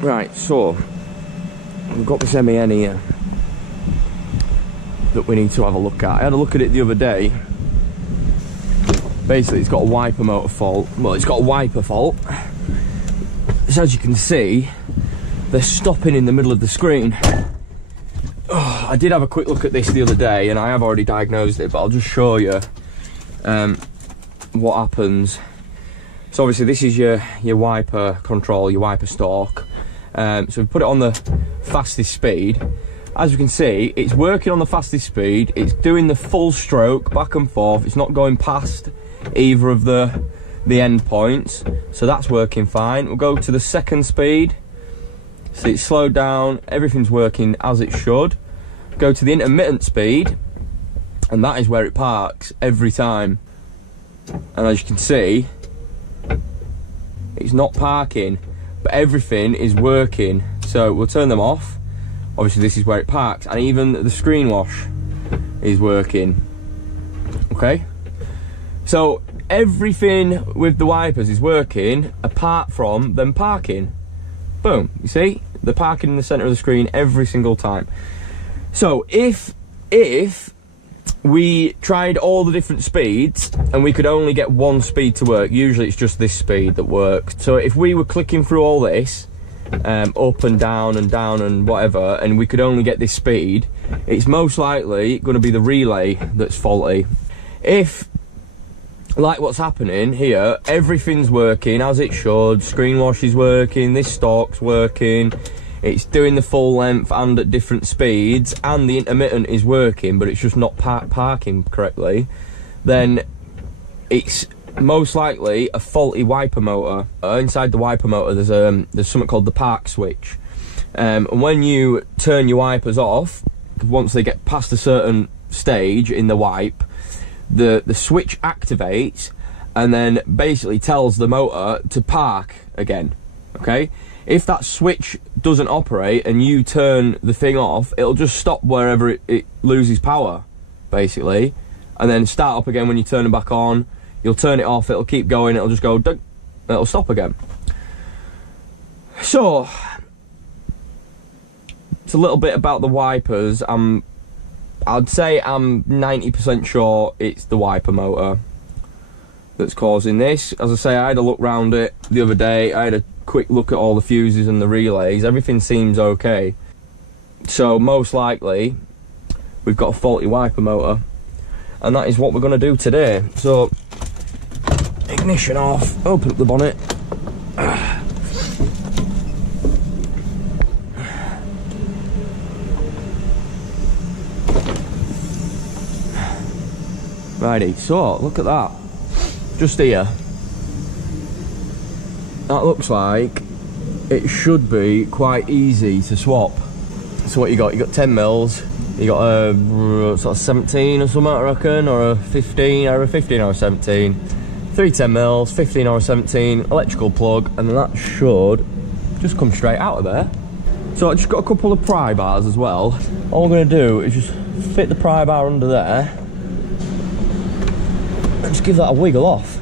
Right, so we've got this MEN here that we need to have a look at. I had a look at it the other day. Basically, it's got a wiper motor fault. Well, it's got a wiper fault. So as you can see, they're stopping in the middle of the screen. Oh, I did have a quick look at this the other day, and I have already diagnosed it, but I'll just show you what happens. So obviously this is your wiper control, your wiper stalk. So we put it on the fastest speed. As you can see, it's working on the fastest speed. It's doing the full stroke back and forth. It's not going past either of the end points. So that's working fine. We'll go to the second speed. See, it's slowed down. Everything's working as it should. Go to the intermittent speed, and that is where it parks every time. And as you can see, it's not parking, but everything is working. So we'll turn them off. Obviously this is where it parks, and even the screen wash is working. Okay, so everything with the wipers is working apart from them parking. Boom, you see, they're parking in the center of the screen every single time. So if we tried all the different speeds and we could only get one speed to work, usually it's just this speed that works. So if we were clicking through all this, up and down and whatever, and we could only get this speed, it's most likely going to be the relay that's faulty. If, like what's happening here, everything's working as it should, screen wash is working, this stalk's working, it's doing the full length and at different speeds, and the intermittent is working, but it's just not parking correctly, then it's most likely a faulty wiper motor. Inside the wiper motor there's something called the park switch, and when you turn your wipers off, once they get past a certain stage in the wipe, the switch activates and then basically tells the motor to park again. Okay, if that switch doesn't operate and you turn the thing off, it'll just stop wherever it loses power basically, and then start up again when you turn it back on. You'll turn it off, it'll keep going, it'll just go, it'll stop again. So, it's a little bit about the wipers. I'd say I'm 90% sure it's the wiper motor that's causing this. As I say, I had a look round it the other day, I had a quick look at all the fuses and the relays, everything seems okay. So most likely, we've got a faulty wiper motor, and that is what we're going to do today. So, ignition off, open up the bonnet. Righty, so look at that. Just here. That looks like it should be quite easy to swap. So what you got 10 mils, you got a sort of 17 or something, I reckon, or a 15, either a 15 or a 17. 3 10 mils, 15 or 17, electrical plug, and that should just come straight out of there. So I just got a couple of pry bars as well. All we're going to do is just fit the pry bar under there and just give that a wiggle off.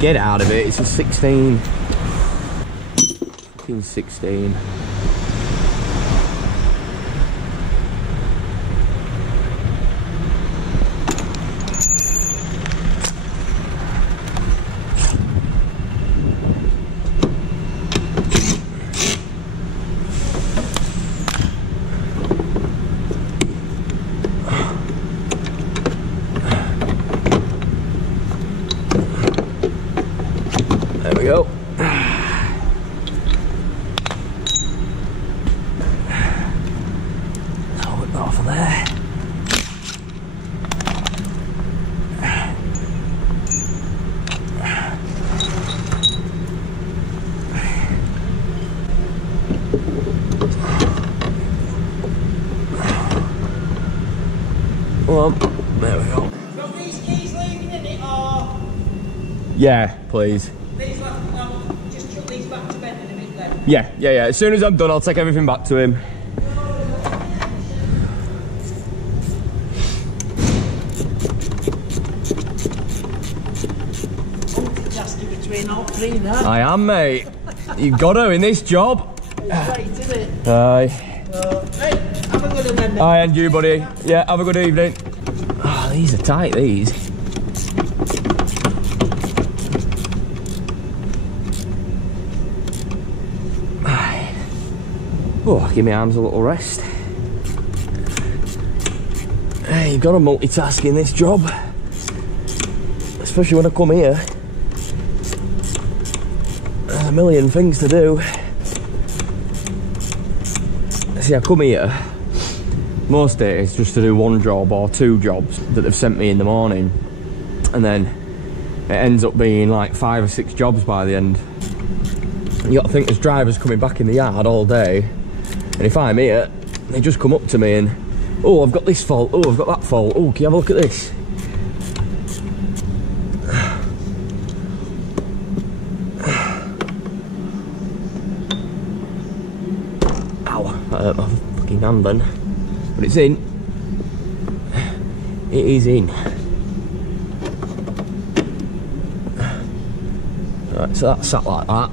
Get out of it, it's a 16. Fucking 16. There we go. I'll whip that off of there. Well, there we go. Got these keys leaving in it, or? Yeah, please. Yeah. As soon as I'm done, I'll take everything back to him. Multitasking between all three now. I am, mate. You've got to in this job. Right, isn't it? Aye. Hey, have a good one then. Aye, and you, buddy. Yeah, have a good evening. Oh, these are tight, these. Aye. Oh, give my arms a little rest. Hey, you've got to multitask in this job. Especially when I come here. There's a million things to do. See, I come here most days just to do one job or two jobs that they've sent me in the morning, and then it ends up being like 5 or 6 jobs by the end. You got to think there's drivers coming back in the yard all day, and if I'm here, they just come up to me and, oh, I've got this fault, oh, I've got that fault, oh, can you have a look at this? That hurt my fucking hand then. But it's in. It is in. Right, so that's sat like that.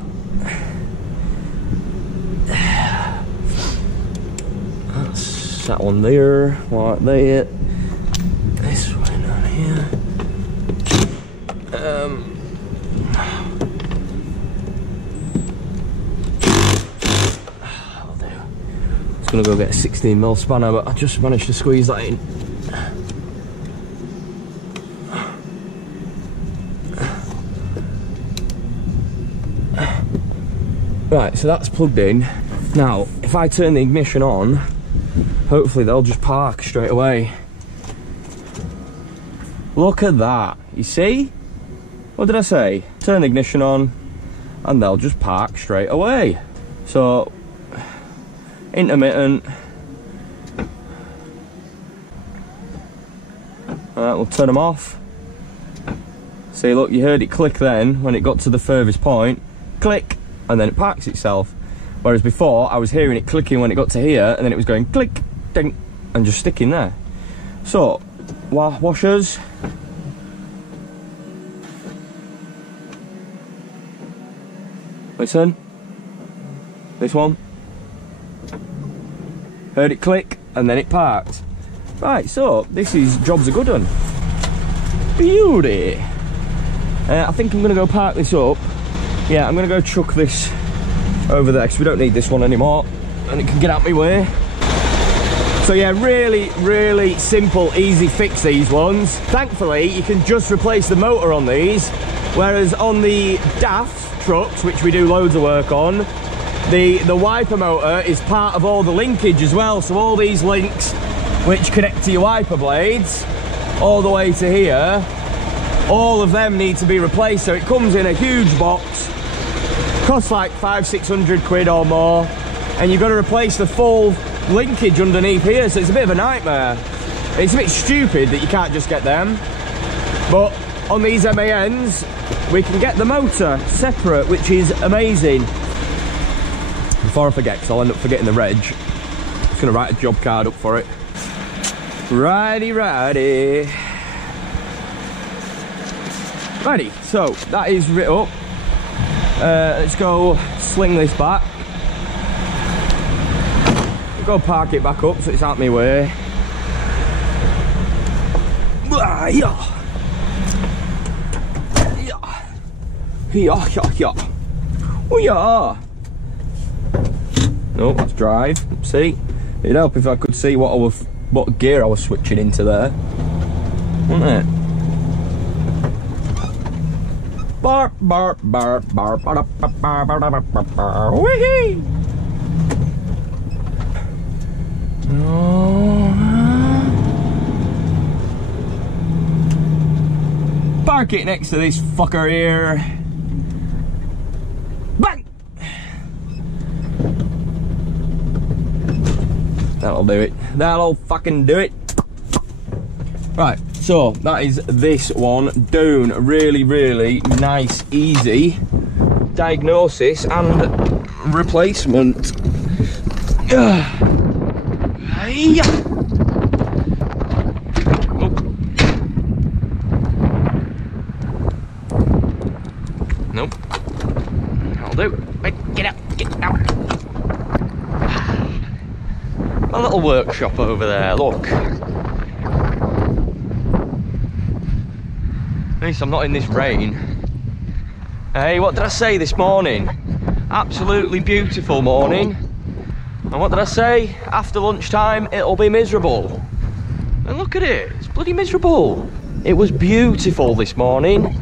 That's that one there, like that. This one down here. Gonna go get a 16mm spanner, but I just managed to squeeze that in. Right, so that's plugged in. Now, if I turn the ignition on, hopefully they'll just park straight away. Look at that, you see? What did I say? Turn the ignition on and they'll just park straight away. So, intermittent. Alright, we'll turn them off. See, look, you heard it click then when it got to the furthest point. Click, and then it parks itself. Whereas before, I was hearing it clicking when it got to here, and then it was going click, ding, and just sticking there. So, washers. Listen. This one. Heard it click, and then it parked. Right, so this is job's a good one. Beauty. I think I'm gonna go park this up. Yeah, I'm gonna go chuck this over there because we don't need this one anymore, and it can get out my way. So yeah, really simple, easy fix, these ones. Thankfully, you can just replace the motor on these, whereas on the DAF trucks, which we do loads of work on, the wiper motor is part of all the linkage as well. So all these links which connect to your wiper blades all the way to here, all of them need to be replaced. So it comes in a huge box, costs like 500-600 quid or more, and you've got to replace the full linkage underneath here. So it's a bit of a nightmare. It's a bit stupid that you can't just get them, but on these MANs we can get the motor separate, which is amazing. Before I forget, because I'll end up forgetting the reg, I'm just going to write a job card up for it. Righty. Righty, so that is writ up. Let's go sling this back. Go park it back up so it's out my way. Oh yeah. No, that's drive. See, it'd help if I could see what gear I was switching into there, wouldn't it? Barp, barp, barp, barp, barp, barp, barp, barp, barp, barp. Wee-hee! Park it next to this fucker here. Bang! That'll do it. That'll fucking do it. Right, so that is this one down. Really nice, easy diagnosis and replacement. Hey. Nope. That'll do. Right, get out. A little workshop over there, look. At least I'm not in this rain. Hey, what did I say this morning? Absolutely beautiful morning. And what did I say? After lunchtime, it'll be miserable. And look at it, it's bloody miserable. It was beautiful this morning.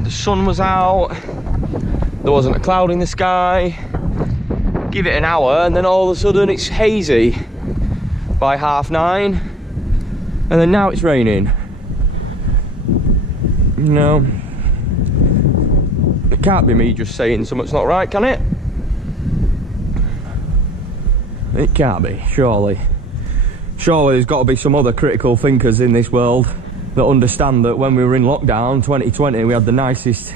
The sun was out. There wasn't a cloud in the sky. Give it an hour and then all of a sudden it's hazy by 9:30. And then now it's raining. No. It can't be me just saying something's not right, can it? It can't be, surely. Surely there's got to be some other critical thinkers in this world that understand that when we were in lockdown 2020 we had the nicest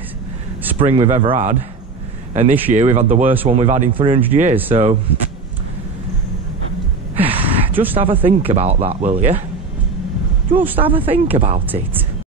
spring we've ever had, and this year we've had the worst one we've had in 300 years, so just have a think about that, will you? Just have a think about it.